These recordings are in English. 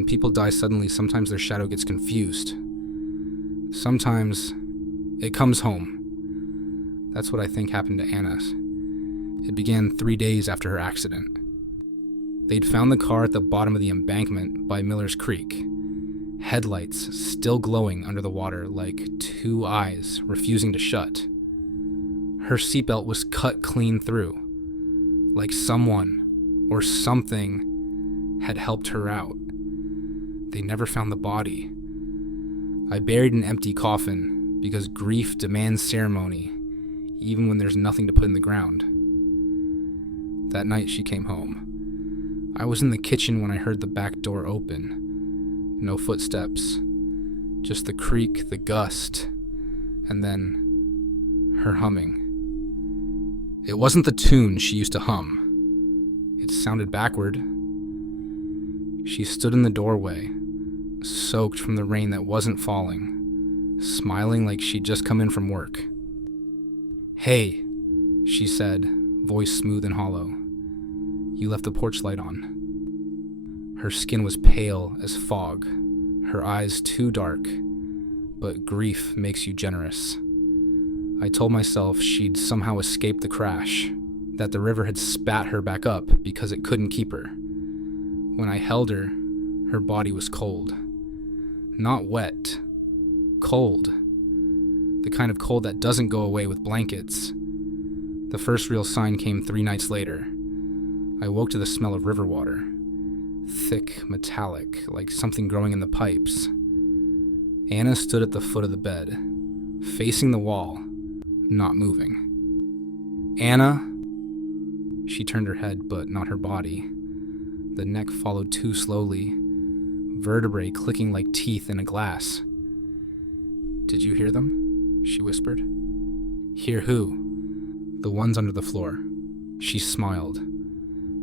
When people die suddenly, sometimes their shadow gets confused. Sometimes it comes home. That's what I think happened to Anna. It began 3 days after her accident. They'd found the car at the bottom of the embankment by Miller's Creek. Headlights still glowing under the water like two eyes refusing to shut. Her seatbelt was cut clean through, like someone or something had helped her out. They never found the body. I buried an empty coffin because grief demands ceremony, even when there's nothing to put in the ground. That night she came home. I was in the kitchen when I heard the back door open. No footsteps, just the creak, the gust, and then her humming. It wasn't the tune she used to hum. It sounded backward. She stood in the doorway, soaked from the rain that wasn't falling, smiling like she'd just come in from work. "Hey," she said, voice smooth and hollow. "You left the porch light on." Her skin was pale as fog, her eyes too dark, but grief makes you generous. I told myself she'd somehow escaped the crash, that the river had spat her back up because it couldn't keep her. When I held her, her body was cold. Not wet, cold. The kind of cold that doesn't go away with blankets. The first real sign came 3 nights later. I woke to the smell of river water. Thick, metallic, like something growing in the pipes. Anna stood at the foot of the bed, facing the wall, not moving. "Anna?" She turned her head, but not her body. The neck followed too slowly, vertebrae clicking like teeth in a glass. "Did you hear them?" she whispered. "Hear who?" "The ones under the floor." She smiled.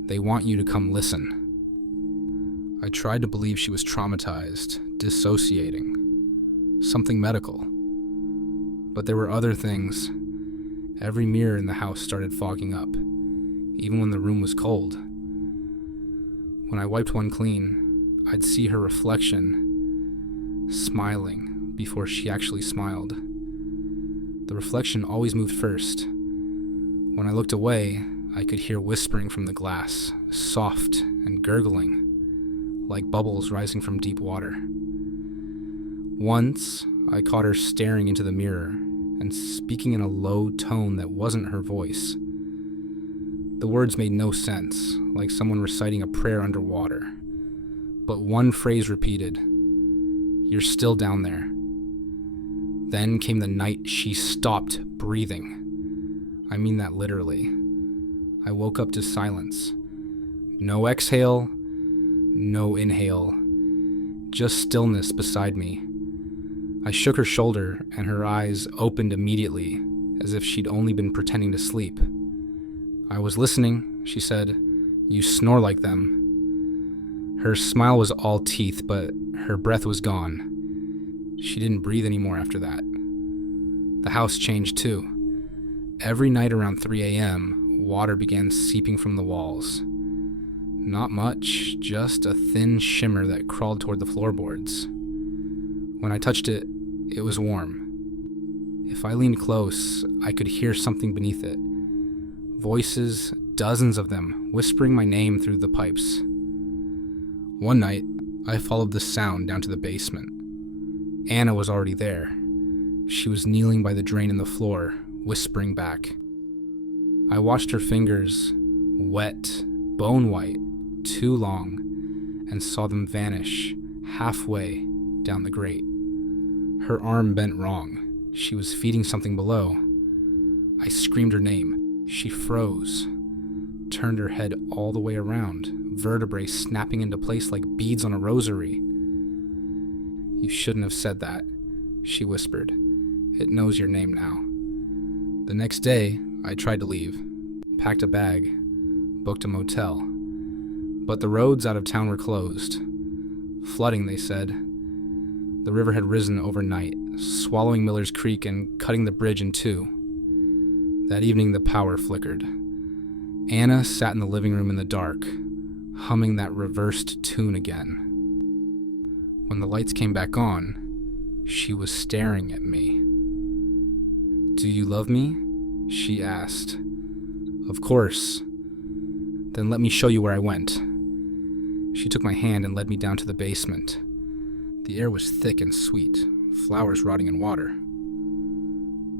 "They want you to come listen." I tried to believe she was traumatized, dissociating, something medical. But there were other things. Every mirror in the house started fogging up, even when the room was cold. When I wiped one clean, I'd see her reflection, smiling before she actually smiled. The reflection always moved first. When I looked away, I could hear whispering from the glass, soft and gurgling, like bubbles rising from deep water. Once, I caught her staring into the mirror and speaking in a low tone that wasn't her voice. The words made no sense, like someone reciting a prayer underwater. But one phrase repeated, "You're still down there." Then came the night she stopped breathing. I mean that literally. I woke up to silence. No exhale, no inhale, just stillness beside me. I shook her shoulder and her eyes opened immediately, as if she'd only been pretending to sleep. "I was listening," she said. "You snore like them." Her smile was all teeth, but her breath was gone. She didn't breathe anymore after that. The house changed too. Every night around 3 a.m., water began seeping from the walls. Not much, just a thin shimmer that crawled toward the floorboards. When I touched it, it was warm. If I leaned close, I could hear something beneath it. Voices, dozens of them, whispering my name through the pipes. One night, I followed the sound down to the basement. Anna was already there. She was kneeling by the drain in the floor, whispering back. I watched her fingers, wet, bone white, too long, and saw them vanish halfway down the grate. Her arm bent wrong. She was feeding something below. I screamed her name. She froze, turned her head all the way around, vertebrae snapping into place like beads on a rosary. "You shouldn't have said that," she whispered. "It knows your name now." The next day, I tried to leave, packed a bag, booked a motel. But the roads out of town were closed. Flooding, they said. The river had risen overnight, swallowing Miller's Creek and cutting the bridge in two. That evening, the power flickered. Anna sat in the living room in the dark, humming that reversed tune again. When the lights came back on, she was staring at me. "Do you love me?" she asked. "Of course." "Then let me show you where I went." She took my hand and led me down to the basement. The air was thick and sweet, flowers rotting in water.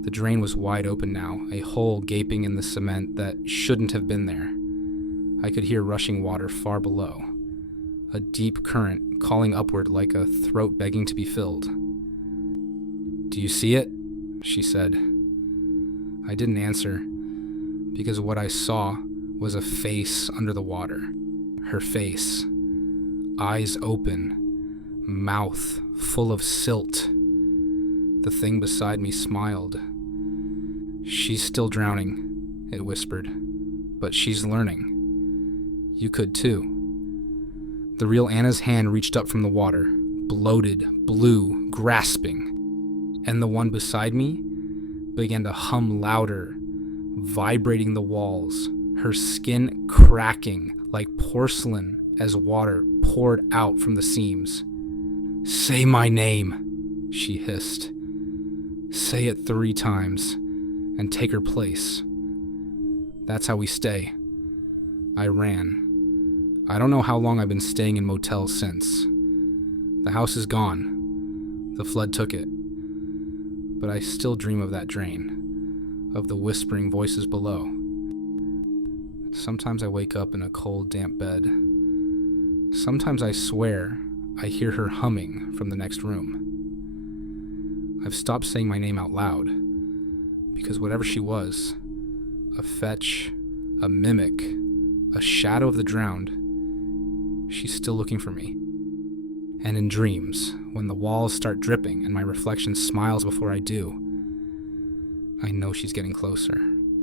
The drain was wide open now, a hole gaping in the cement that shouldn't have been there. I could hear rushing water far below, a deep current calling upward like a throat begging to be filled. "Do you see it?" she said. I didn't answer, because what I saw was a face under the water. Her face, eyes open, mouth full of silt. The thing beside me smiled. "She's still drowning," it whispered, "but she's learning. You could too." The real Anna's hand reached up from the water, bloated, blue, grasping, and the one beside me began to hum louder, vibrating the walls, her skin cracking like porcelain as water poured out from the seams. "Say my name," she hissed. "Say it 3 times, and take her place. That's how we stay." I ran. I don't know how long I've been staying in motels since. The house is gone. The flood took it. But I still dream of that drain, of the whispering voices below. Sometimes I wake up in a cold, damp bed. Sometimes I swear I hear her humming from the next room. I've stopped saying my name out loud, because whatever she was, a fetch, a mimic, a shadow of the drowned, she's still looking for me. And in dreams, when the walls start dripping and my reflection smiles before I do, I know she's getting closer.